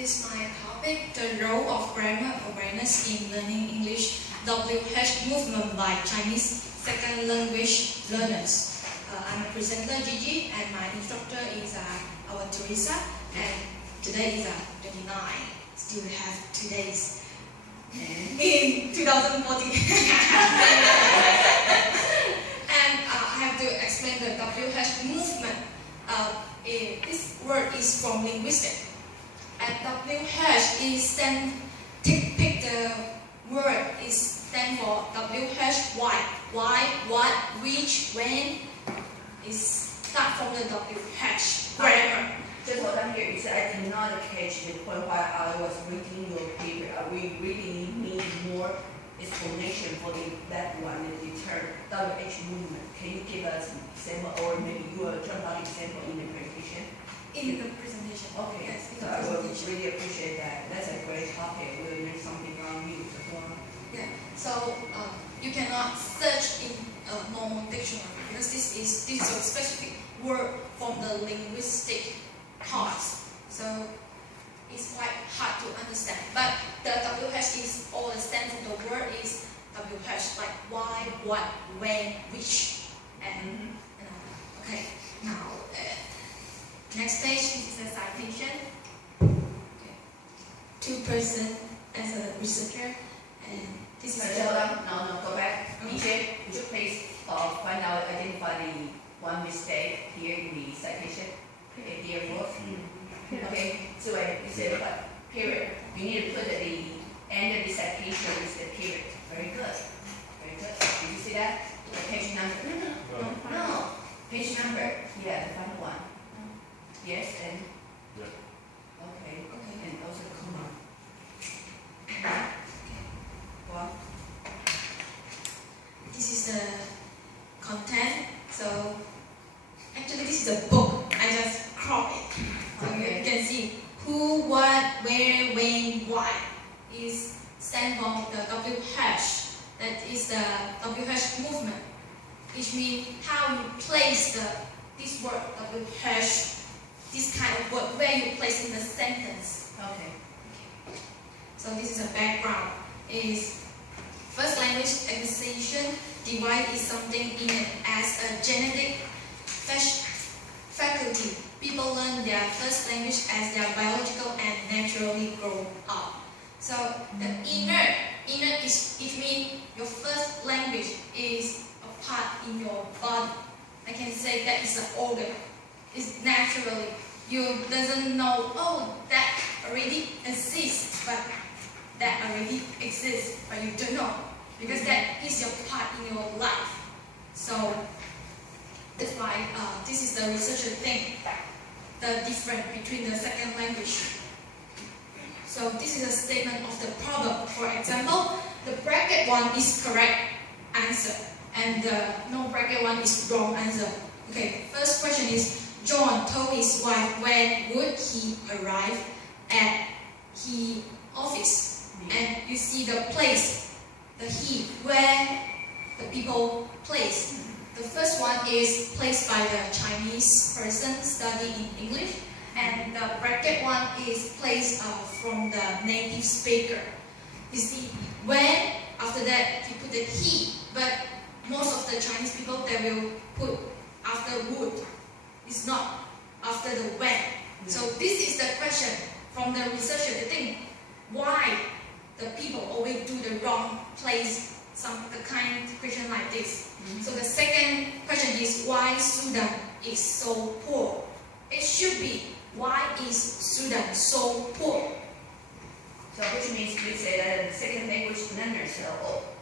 is my topic, the role of grammar awareness in learning English, WH movement by Chinese second language learners. I'm a presenter, Gigi, and my instructor is our Teresa, and today is 29. Still have 2 days in 2014. And I have to explain the WH movement. This word is from linguistics. And WH is pick the word is stand for WH why, what, which, when. Is start from the WH grammar. Just what I'm here is I did not catch the point while I was reading your paper. We really need more explanation for that one, the term WH movement. Can you give us an example, or maybe you will jump out example in the presentation? In the presentation. Okay. Yes, so I will really appreciate that. That's a great topic. We'll learn something from you as well. Yeah. So you cannot search in a normal dictionary because this is a specific word from the linguistic parts. So it's quite hard to understand. But the WH is all the stand for the word is WH, like why, what, when, which, and okay. Now next page is a citation. Okay. 2 person as a researcher, and this is hold on. No, go back. Gigi, would you please find out, identify the one mistake here in the citation? Okay, dear boss. Okay, so you said what? Period. You need to put at the end of the citation is the period. Very good. Very good. Did you see that? The page number? No. Page number. Yeah, the final one. Yes, and? Yeah. Okay. Okay. And also comma. Well, this is the content. So actually this is a book. I just crop it. So you can see who, what, where, when, why is stand for the WH. That is the WH movement, which means how you place this word WH, this kind of word, where you place in the sentence. okay. So this is a background. Is first language acquisition device is something in it as a genetic faculty. People learn their first language as their biological and naturally grow up. So the inner is, it means your first language is a part in your body. I can say that is an organ. It's naturally. You doesn't know, oh, that already exists, but that already exists, but you don't know, because that is your part in your life. So that's why this is the researcher thing, the difference between the second language. So this is a statement of the problem. For example, the bracket one is correct answer, and the no bracket one is wrong answer. Okay, first question is, John told his wife when would he arrive at his office. And you see the place, the he, where the people place. The first one is placed by the Chinese person studying in English, and the bracket one is placed from the native speaker. You see, when after that you put the he, but most of the Chinese people they will put after would. It's not after the when. So this is the question from the researcher. They think why the people always do the wrong place, the kind of question like this. So the second question is why Sudan is so poor. It should be why is Sudan so poor? So which means you say that the second language learners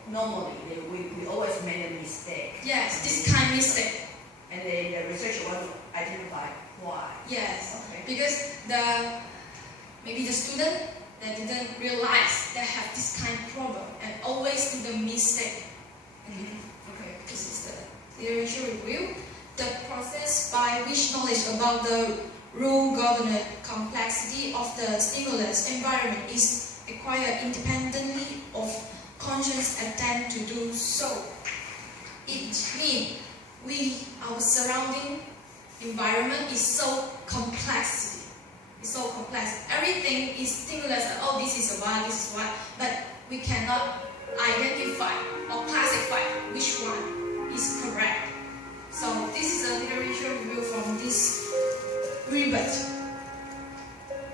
normally we always make a mistake. Yes, this kind of mistake. And then the researcher want to identify why. Yes, Okay. because maybe the student that didn't realize they have this kind of problem and always do the mistake. Okay. This is the literature review. The process by which knowledge about the rule-governed complexity of the stimulus environment is acquired independently of conscious attempt to do so. It means our surrounding environment is so complex. It's so complex. Everything is stimulus. Oh, this is a what, this is what, but we cannot identify or classify which one is correct. So this is a literature review from this ribbon.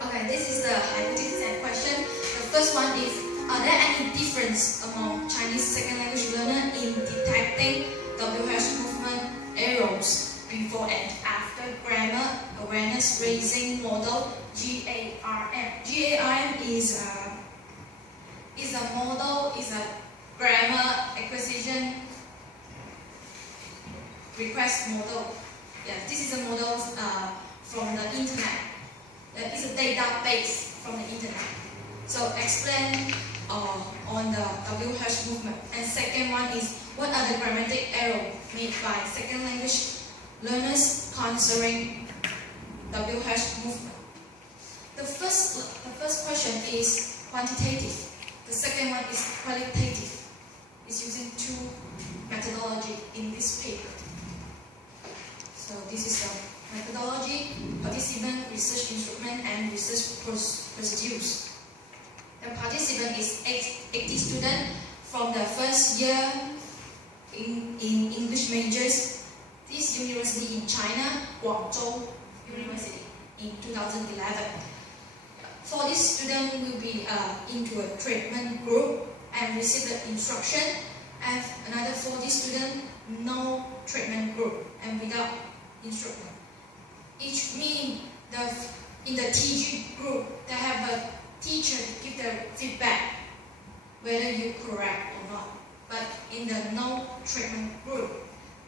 Okay, this is the hypothesis and question. The first one is, are there any difference among Chinese second language learner in detecting WH movement errors before and after grammar awareness raising model GARM? GARM is a model, is a grammar acquisition request model. Yeah, this is a model from the internet. It's a database from the internet. So explain on the WH movement. And second one is, what are the grammatic errors made by second language learners concerning WH movement? The first question is quantitative. The second one is qualitative. It's using two methodology in this paper. So this is the methodology, participant, research instrument, and research procedures. The participant is 80 students from the first year in English majors. This university in China, Guangzhou University, in 2011. For this student will be into a treatment group and receive the instruction, and another 40 students no treatment group and without instruction. Each mean in the TG group they have a teacher give the feedback whether you correct or not. But in the no treatment group,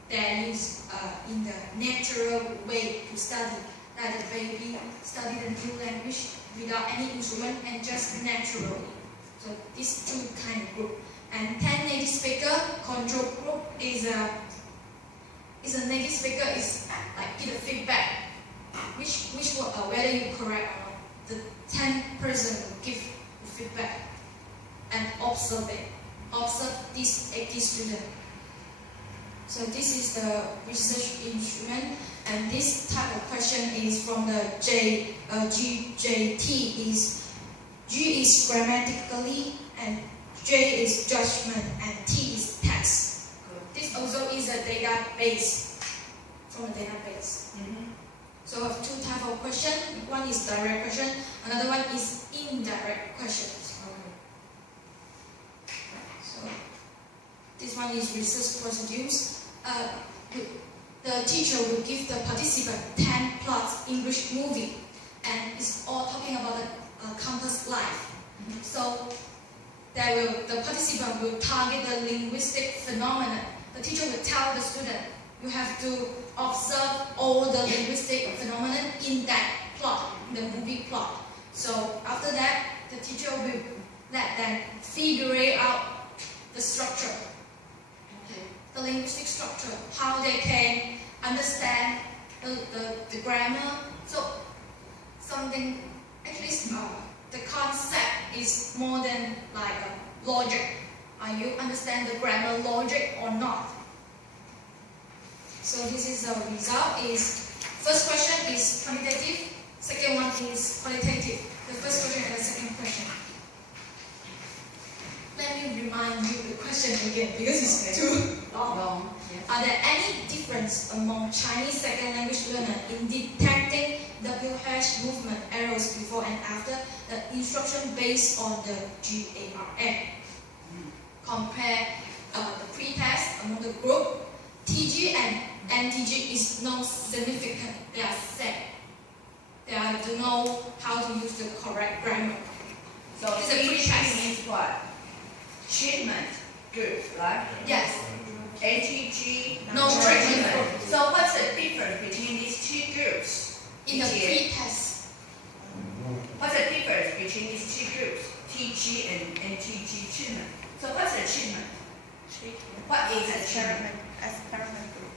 there is in the natural way to study, that the baby study the new language without any instrument and just naturally. So these two kind of group. And 10 native speaker control group is a native speaker is like give a feedback which whether you correct or not. The 10 person will give the feedback and observe it. Observe this 80 student. So this is the research instrument, and this type of question is from the GJT. Is G is grammatically, and J is judgment, and T is text. This also is a database from the database. So we have two types of question. One is direct question, another one is indirect questions. So this one is research procedures. The teacher will give the participant 10 plots English movie, and it's all talking about the campus life. So the participant will target the linguistic phenomenon. The teacher will tell the student, you have to observe all the linguistic phenomenon in that plot, in the movie plot. So after that, the teacher will let them figure out the structure, the linguistic structure, how they can understand the grammar. So something, actually the concept is more than like a logic. Are you understand the grammar logic or not? So this is the result. Is first question is quantitative, second one is qualitative. The first question and the second question. Let me remind you the question again because it's too long. Yes. Are there any difference among Chinese second language learner in detecting WH movement errors before and after the instruction based on the GARM? Compare the pre-test among the group. TG and NTG is not significant. They are same. They do know how to use the correct grammar. So it's a pre-test. Means what? Treatment group, right? Yes. ATG, no treatment group. So what's the difference between these two groups? In the pre-test. What's the difference between these two groups? TG and NTG treatment. So what's the treatment? What is the treatment? Experiment group.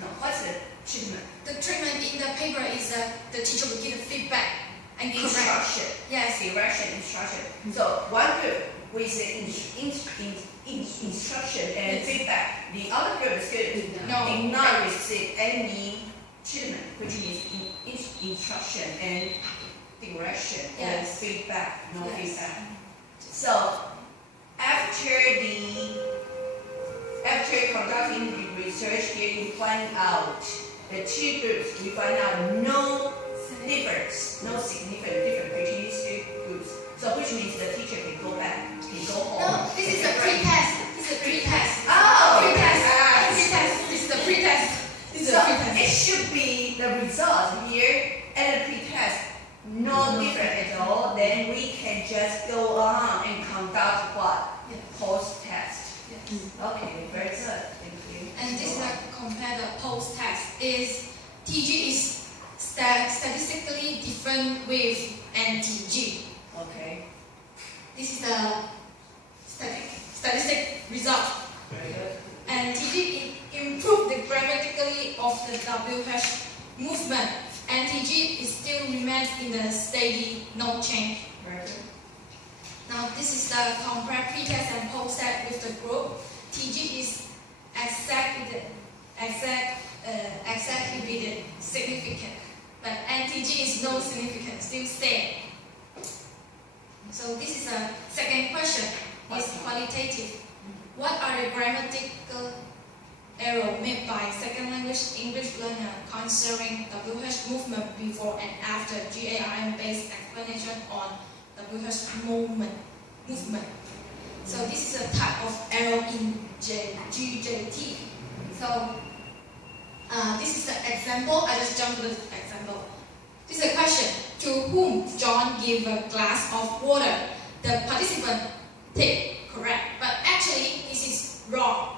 No, what's the treatment? The treatment in the paper is the teacher will give the feedback and instruction. Yes. Direction, instruction. So one group with the instruction and feedback. The other group is good. No. Did not receive any treatment, which is instruction and feedback. No Yes. feedback. So after conducting the research here, you find out the two groups. We find out no difference, no significant difference between these two groups. So which means the teacher can go back, can go home. No, this is a pre-test. This is a pre-test. Oh, Pre-test. yes. Pre-test. This is a pre-test. This is So a pre-test. it should be the result here and the pre-test no different at all. Then we can just go on and conduct what? Yes. Post-test. Yes. Okay, very good. Thank you. And this compare the post-test is TG is statistically different with NTG. Okay, This is the statistic result. very good. And TG improved the grammatically of the WH movement. And TG is still remains in the steady, no change. Very good. Now this is the compare pre-test and post-test with the group. TG is exactly significant, but NTG is no significant, still same. So this is a second question. It's qualitative. What are the grammatical error made by second language English learner concerning WH movement before and after GARM based explanation on WH movement? So this is a type of error in GJT. So this is the example. I just jumped to the example. This is a question. To whom John gave a glass of water? The participant take correct, but actually this is wrong.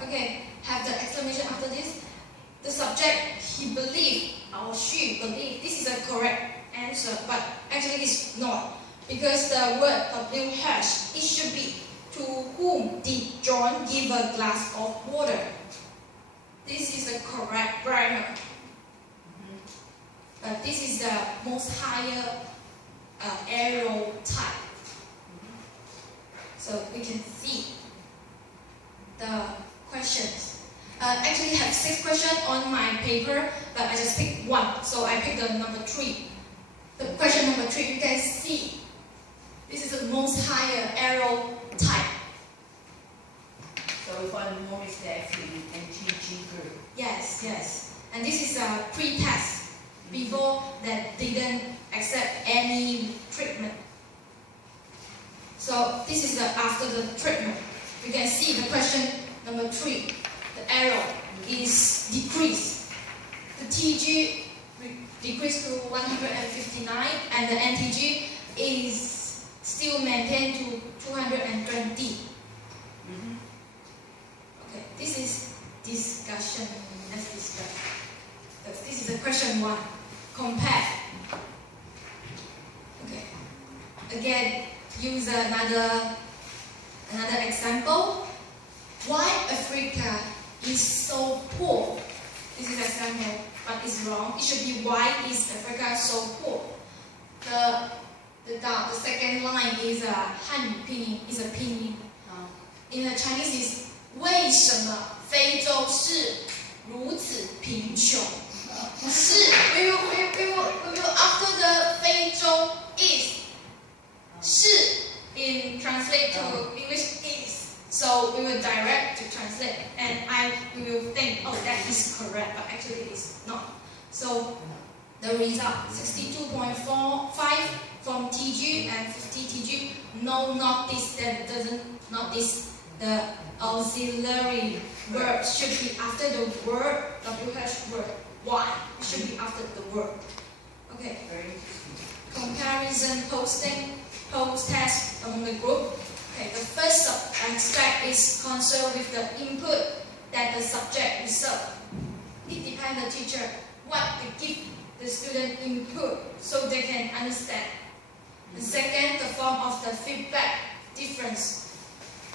Okay, have the explanation after this. The subject, he believed or she believed this is a correct answer, but actually it's not. Because the word WH, it should be to whom did John give a glass of water? This is the correct grammar. But this is the most higher error type. So we can see the questions. Actually have 6 questions on my paper, but I just picked 1. So I picked the number 3. The question number 3, you can see this is the most higher error type. So we find more mistakes in NTG group. Yes. And this is a pre-test. Before that didn't accept any treatment. So this is the after the treatment. You can see the question number 3. The error is decreased. The TG decreased to 159 and the NTG is still maintained to 220. Okay, this is discussion. Let's discuss. This is the question 1. Compare. Okay. Again, use another example. Why Africa is so poor? This is example, but it's wrong. It should be why is Africa so poor? The second line is a 汉语拼音, is a 拼音. In the Chinese is 为什么非洲是如此贫穷？是 we will after the 非洲 is 是 in translate to English is, so we will direct to translate and we will think, oh, that is correct, but actually it is not. So the result 62.45 from TG and 50 TG. No, not this. That doesn't. Not this. The auxiliary verb should be after the word WH word. Why? It should be after the word. Okay. Comparison post-test among the group. Okay. The first aspect is concerned with the input that the subject received. It depends on the teacher what they give the student input so they can understand. The second, the form of the feedback difference,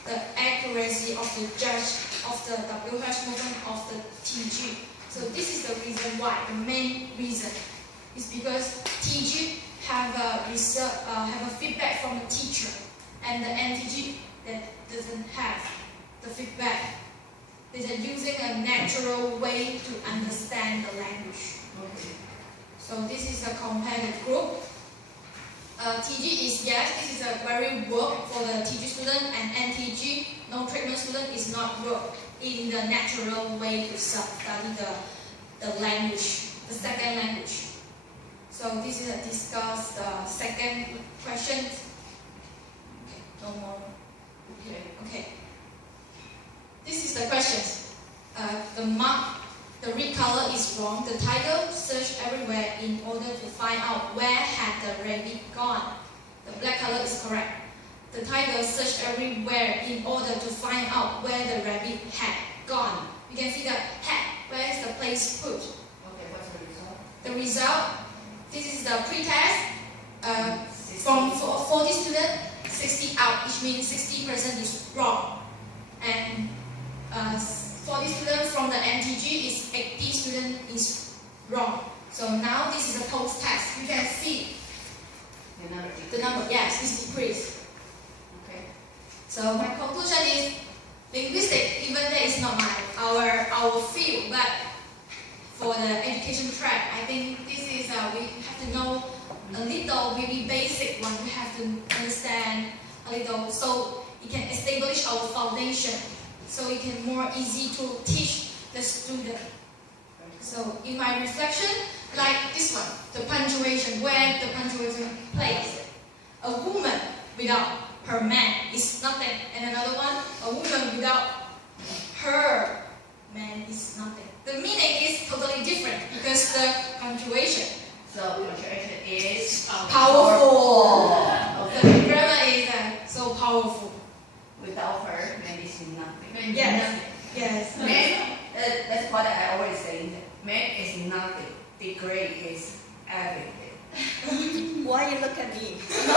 the accuracy of the judge of the WH movement of the TG. So this is the reason why, the main reason is because TG have a feedback from the teacher, and the NTG that doesn't have the feedback. They are using a natural way to understand the language. So this is a compared group. TG is yes, this is a very work for the TG student, and NTG, no treatment student, is not work in the natural way to study the language, the second language. So this is a discuss the second question. Okay, no more. Okay. This is the questions. The red color is wrong. The title search everywhere in order to find out where had the rabbit gone. The black color is correct. The title search everywhere in order to find out where the rabbit had gone. You can see the had. Where is the place put? Okay, what's the result? The result. This is the pre-test. From 40 students, 60 out, which means 60% is wrong. And 40 students from the NTG is 80 students is wrong. So now this is a post-test. You can see the number, yes, is decreased. Okay. So my conclusion is linguistics, even though it's not our field, but for the education track, I think this is we have to know a little, maybe basic one. We have to understand a little, so it can establish our foundation. So it can more easy to teach the student. So in my reflection, like this one, the punctuation, where the punctuation plays. A woman without her man is nothing. And another one, a woman without her man is nothing. The meaning is totally different because the punctuation. So punctuation is Powerful. The grammar is so powerful. Without her, man is nothing. Yes. Yes. Man, that's what I always say. Man is nothing. Degree is everything. Why you look at me? No,